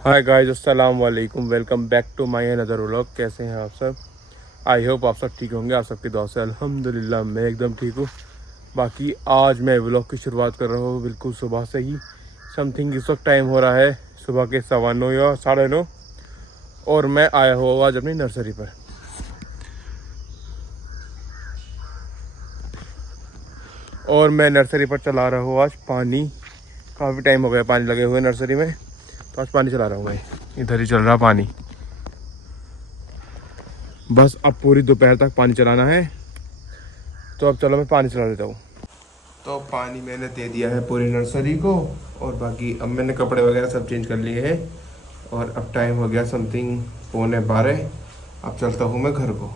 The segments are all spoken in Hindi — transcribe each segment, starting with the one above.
हाय गाइस, अस्सलाम वालेकुम। Welcome back to my another vlog. कैसे हैं आप सब? आई होप आप सब ठीक होंगे। आप सबकी दुआ से अल्हम्दुलिल्लाह मैं एकदम ठीक हूँ। बाकी आज मैं व्लॉग की शुरुआत कर रहा हूँ बिल्कुल सुबह से ही। समथिंग इस वक्त टाइम हो रहा है सुबह के 9:15 या 9:30, और मैं आया हुआ आज अपनी नर्सरी पर। और मैं नर्सरी पर चला रहा हूँ आज पानी। काफ़ी टाइम हो गया पानी लगे हुए नर्सरी में, तो आज पानी चला रहा हूँ मैं। इधर ही चल रहा पानी। बस अब पूरी दोपहर तक पानी चलाना है, तो अब चलो मैं पानी चला देता हूँ। तो पानी मैंने दे दिया है पूरी नर्सरी को, और बाकी अब मैंने कपड़े वगैरह सब चेंज कर लिए हैं। और अब टाइम हो गया समथिंग 11:15। अब चलता हूँ मैं घर को।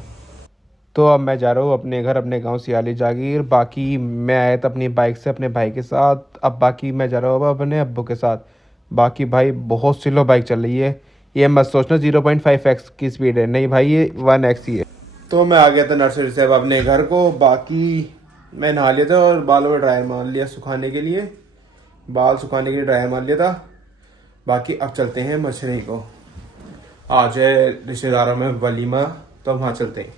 तो अब मैं जा रहा हूँ अपने घर, अपने गांव सियाली जागीर। बाकी मैं आया था अपनी बाइक से अपने भाई के साथ। अब बाकी मैं जा रहा हूँ अब अपने अब्बू के साथ। बाकी भाई बहुत स्लो बाइक चल रही है। ये मत सोचना 0.5x की स्पीड है, नहीं भाई ये 1x ही है। तो मैं आ गया था नर्सरी से अब अपने घर को। बाकी मैं नहा लिया था और बालों में ड्रायर मार लिया सुखाने के लिए। बाल सुखाने के लिए ड्रायर मार लिया था। बाकी अब चलते हैं मछली को। आज है रिश्तेदारों में वलीमा, तो हम वहाँ चलते हैं।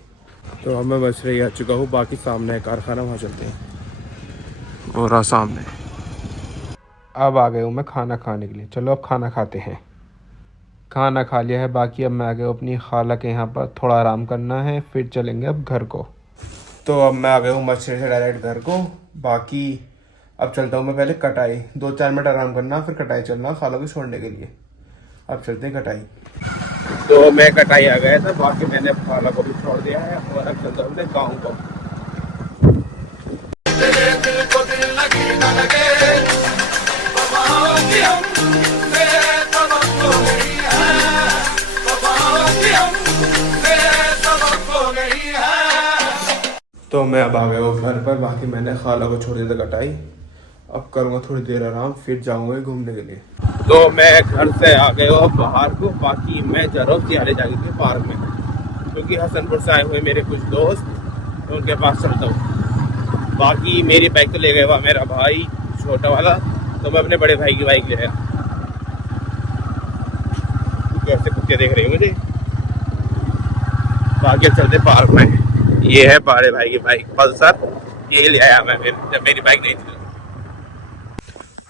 तो अब मैं मछली आ चुका हूँ। बाकी सामने है कारखाना, वहाँ चलते हैं। और रहा सामने। अब आ गए हूँ मैं खाना खाने के लिए। चलो अब खाना खाते हैं। खाना खा लिया है। बाकी अब मैं आ गया हूँ अपनी खाला के यहाँ पर, थोड़ा आराम करना है, फिर चलेंगे अब घर को। तो अब मैं आ गया हूँ मछली से डायरेक्ट घर को। बाकी अब चलता हूँ मैं पहले कटाई। 2-4 मिनट आराम करना, फिर कटाई चलना खाला को छोड़ने के लिए। अब चलते हैं कटाई। तो मैं कटाई आ गया था। बाकी मैंने अब खाला को भी छोड़ दिया है, और अब चलता हूँ अपने गाँव को। तो मैं अब आ गया हूँ घर पर। बाकी मैंने खाला को छोड़ दिया था कटाई। अब करूँगा थोड़ी देर आराम, फिर जाऊँगा घूमने के लिए। तो मैं घर से आ गया हूँ बाहर को। बाकी मैं जा रहा हूँ सियारे जागी के पार्क में, क्योंकि हसनपुर से आए हुए मेरे कुछ दोस्त, तो उनके पास चलता हूँ। बाकी मेरी बाइक तो ले गया हुआ मेरा भाई छोटा वाला, तो मैं अपने बड़े भाई की बाइक ले आया। कैसे कुत्ते देख रहे हैं मुझे। बाकी अब चलते पार्क में। ये है बड़े भाई की बाइक पल्सर, ये ले आया मैं फिर जब मेरी बाइक नहीं थी।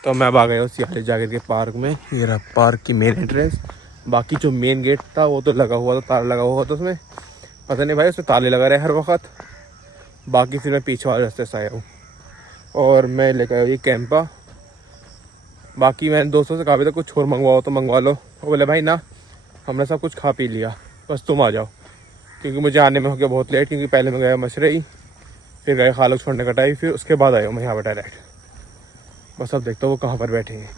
तो मैं अब आ गया हूँ सियारे जागिर के पार्क में। ये रहा पार्क की मेन एंट्रेंस। बाकी जो मेन गेट था वो तो लगा हुआ था, ताला लगा हुआ था उसमें। पता नहीं भाई उसमें ताले लगा रहे हर वक्त। बाकी फिर मैं पीछे वाले रास्ते से आया हूँ, और मैं लेकर आया ये कैंपा। बाकी मैंने दोस्तों से कहा भी था कुछ और मंगवाओ तो मंगवा लो। वो बोले भाई ना, हमने सब कुछ खा पी लिया, बस तुम आ जाओ। क्योंकि मुझे आने में हो गया बहुत लेट, क्योंकि पहले मैं गया मशरई, फिर गए खालक छोड़ने कटाई, फिर उसके बाद आया हूँ मैं यहाँ पर डायरेक्ट। बस अब देखता हूँ वो कहाँ पर बैठे हैं।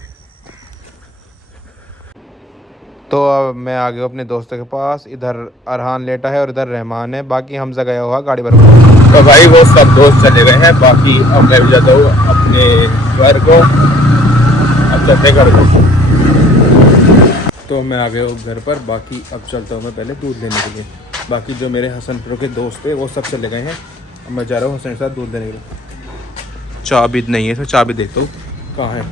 तो अब मैं आ गया अपने दोस्तों के पास। इधर अरहान लेटा है और इधर रहमान है। बाकी हमजा गया हुआ गाड़ी पर। तो भाई वो सब दोस्त चले गए हैं। बाकी अब मैं भी जाता हूँ अपने घर को। अब चलते घर को। तो मैं आ गया हूँ घर पर। बाकी अब चलता हूँ मैं पहले दूध लेने के लिए। बाकी जो मेरे हसनपुर के दोस्त थे वो सब चले गए हैं। अब मैं जा रहा हूँ हसन के साथ दूध लेने के लिए। चाबी नहीं है, तो चाबी देखता हूँ कहाँ है।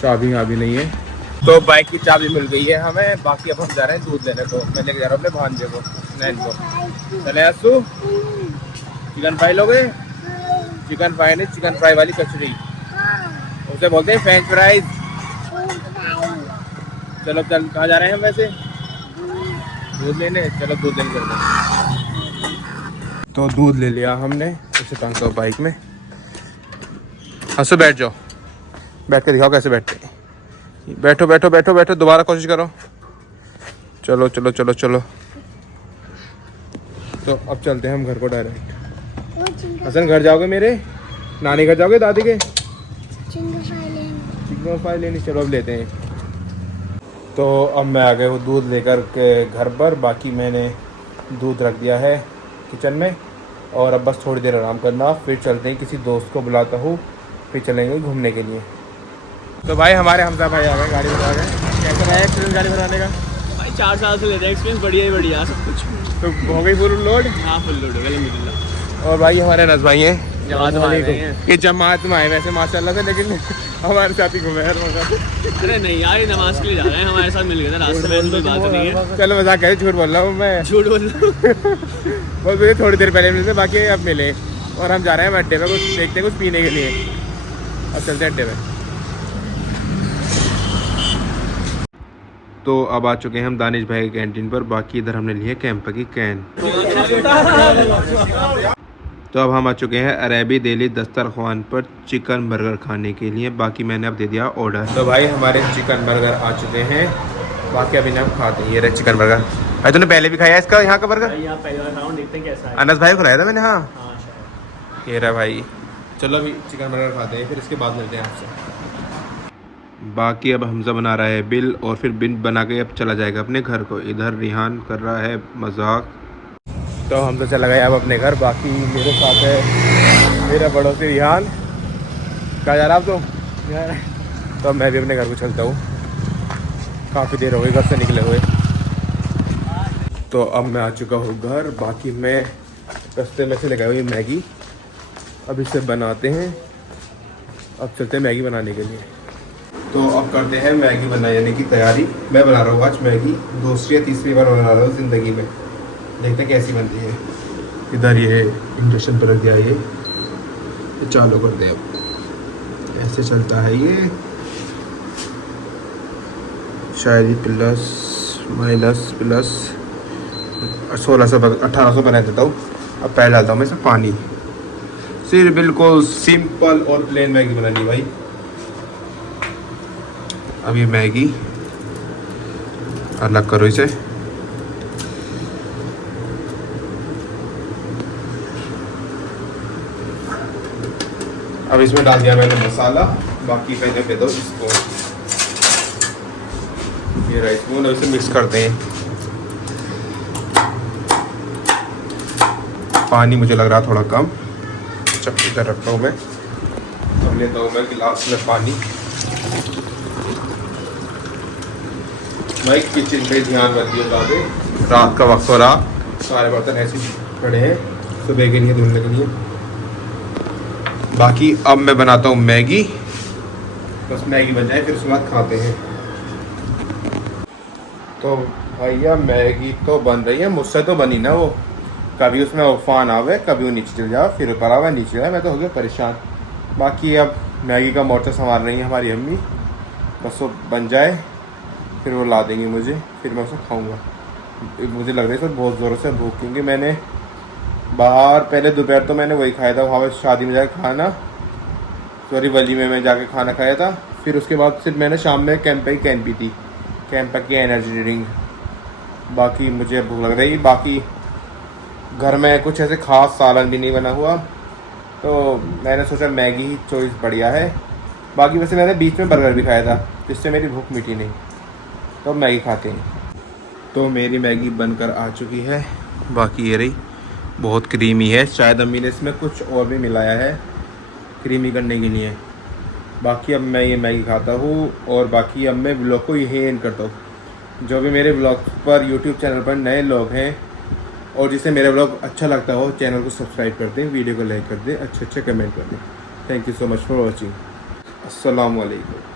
चाबी यहाँ भी नहीं है। तो बाइक की चाबी मिल गई है हमें। बाकी अब हम जा रहे हैं दूध लेने को। मैं लेके जा रहा हूँ अपने भांजे को, नैन को। चले असू, चिकन फ्राई लोगे? चिकन फ्राई नहीं, चिकन फ्राई वाली कचरी, उसे बोलते हैं फ्रेंच फ्राइज। चलो चल, कहाँ जा रहे हैं हम वैसे? दूध लेने। चलो दूध लेने चलते हैं। तो दूध ले लिया हमने। उसे टांग दो बाइक में। हंसो, बैठ जाओ। बैठ के दिखाओ कैसे बैठते हैं। बैठो बैठो बैठो बैठो, दोबारा कोशिश करो। चलो चलो चलो चलो। तो अब चलते हैं हम घर को डायरेक्ट। हसन घर जाओगे मेरे? नानी घर जाओगे दादी के? चिकन फ्राई लेनी। चलो अब लेते हैं। तो अब मैं आ गया हूँ दूध लेकर के घर पर। बाकी मैंने दूध रख दिया है किचन में, और अब बस थोड़ी देर आराम करना, फिर चलते हैं। किसी दोस्त को बुलाता हूँ, फिर चलेंगे घूमने के लिए। तो भाई हमारे हमजा भाई आ गए गाड़ी बना गए। कैसा रहा एक्सपीरियंस गाड़ी बनाने का? भाई 4 साल से लेते हैं एक्सपीरियंस, बढ़िया ही बढ़िया सब कुछ। तो हो गई फुल लोड? हाँ फुल लोड है अल्हम्दुलिल्लाह। और भाई हमारे नज़ भाई हैं, जमात में आए हैं। ये जमात में आए वैसे माशाल्लाह से, लेकिन हमारे साथ ही घूमे हर वक्त। अरे नहीं यार, ये नमाज के लिए जा रहे हैं, हमारे साथ मिल गए थे रास्ते में, ऐसी कोई बात नहीं है। चलो मजाक है, झूठ बोल रहा हूँ मैं। झूठ बोल रहा हूँ। बस मुझे थोड़ी देर पहले मिले थे, बाकी अब मिले। और हम जा रहे हैं अड्डे में, कुछ देखते हैं कुछ पीने के लिए। अब चलते हैं अड्डे में। तो अब आ चुके हैं हम दानिश भाई की कैंटीन पर। बाकी इधर हमने ली है कैंपा की कैन। तो अब हम आ चुके हैं अरेबी दिल्ली दस्तरखान पर चिकन बर्गर खाने के लिए। बाकी मैंने अब दे दिया ऑर्डर। तो भाई हमारे चिकन बर्गर आ चुके हैं। बाकी अभी हम खाते हैं। ये रहे चिकन बर्गर। भाई तूने पहले भी खाया इसका यहाँ का बर्गर? यहाँ पहले बार खाऊं, देखते हैं कैसा है। अनस भाई को खाया था मैंने। हाँ हाँ शायद। ये रहा भाई। चलो अभी चिकन बर्गर खाते हैं, फिर इसके बाद मिलते हैं आपसे। बाकी अब हमजा बना रहा है बिल, और फिर बिल बना के अब चला जाएगा अपने घर को। इधर रिहान कर रहा है मजाक। तो हम तो चला गए अब अपने घर। बाकी मेरे साथ है मेरा पड़ोसी रिहान। कहाँ जा रहा आप तो? अब मैं भी अपने घर को चलता हूँ, काफ़ी देर हो गई घर से निकले हुए। तो अब मैं आ चुका हूँ घर। बाकी मैं रास्ते में से लेकर हुई मैगी, अब इसे बनाते हैं। अब चलते हैं मैगी बनाने के लिए। तो अब करते हैं मैगी बनाने की तैयारी। मैं बना रहा हूँ आज मैगी, दूसरी या तीसरी बार बना रहा हूँ ज़िंदगी में। देखते हैं कैसी बनती है। इधर ये इंडक्शन पर रख दिया, ये चालू कर दे। अब ऐसे चलता है ये, शायद ही प्लस माइनस प्लस 1600 1800 बना देता हूँ। अब पहले डालता हूँ मैं इसमें पानी। सिर्फ बिल्कुल सिंपल और प्लेन मैगी बनानी भाई। अब ये मैगी अलग करो इसे। अब इसमें डाल दिया मैंने मसाला। बाकी पहले दे दो इसको, ये राइस स्पून। अब इसे मिक्स करते हैं। पानी मुझे लग रहा थोड़ा कम, चक्की कर रखता हूँ मैं। अब लेता हूँ मैं गिलास में पानी। भाई किचन पे ध्यान रख दिया ज़्यादा, रात का वक्त हो रहा, सारे बर्तन ऐसे पड़े हैं सुबह के लिए धुलने के लिए। बाकी अब मैं बनाता हूँ मैगी। बस मैगी बन जाए फिर उसके बाद खाते हैं। तो भैया मैगी तो बन रही है, मुझसे तो बनी ना वो। कभी उसमें उफान आवे, कभी वो नीचे चल जाए, फिर ऊपर आवे नीचे जाए, मैं तो हो गया परेशान। बाकी अब मैगी का मोर्चा संभाल रही है हमारी अम्मी। बस वो बन जाए फिर वो ला देंगी मुझे, फिर मैं उसे खाऊंगा। मुझे लग रहा है सर बहुत ज़ोरों से भूख, क्योंकि मैंने बाहर पहले दोपहर तो मैंने वही खाया था, वहाँ पर शादी में जाकर खाना, सॉरी वलीमे में जाके खाना खाया था। फिर उसके बाद सिर्फ मैंने शाम में कैंपा की कैन पी थी, कैंपा की एनर्जी ड्रिंक। बाकी मुझे भूख लग रही। बाकी घर में कुछ ऐसे ख़ास सालन भी नहीं बना हुआ, तो मैंने सोचा मैगी ही चॉइस बढ़िया है। बाकी वैसे मैंने बीच में बर्गर भी खाया था, जिससे मेरी भूख मिटी नहीं, तो मैगी खाते हैं। तो मेरी मैगी बनकर आ चुकी है। बाकी ये रही, बहुत क्रीमी है। शायद अम्मी ने इसमें कुछ और भी मिलाया है क्रीमी करने के लिए। बाकी अब मैं ये मैगी खाता हूँ, और बाकी अब मैं व्लॉग को यही एंड करता हूँ। जो भी मेरे व्लॉग पर यूट्यूब चैनल पर नए लोग हैं और जिसे मेरा व्लॉग अच्छा लगता हो, चैनल को सब्सक्राइब कर दें, वीडियो को लाइक कर दें, अच्छे कमेंट कर दें। Thank you so much for watching. अस्सलाम वालेकुम।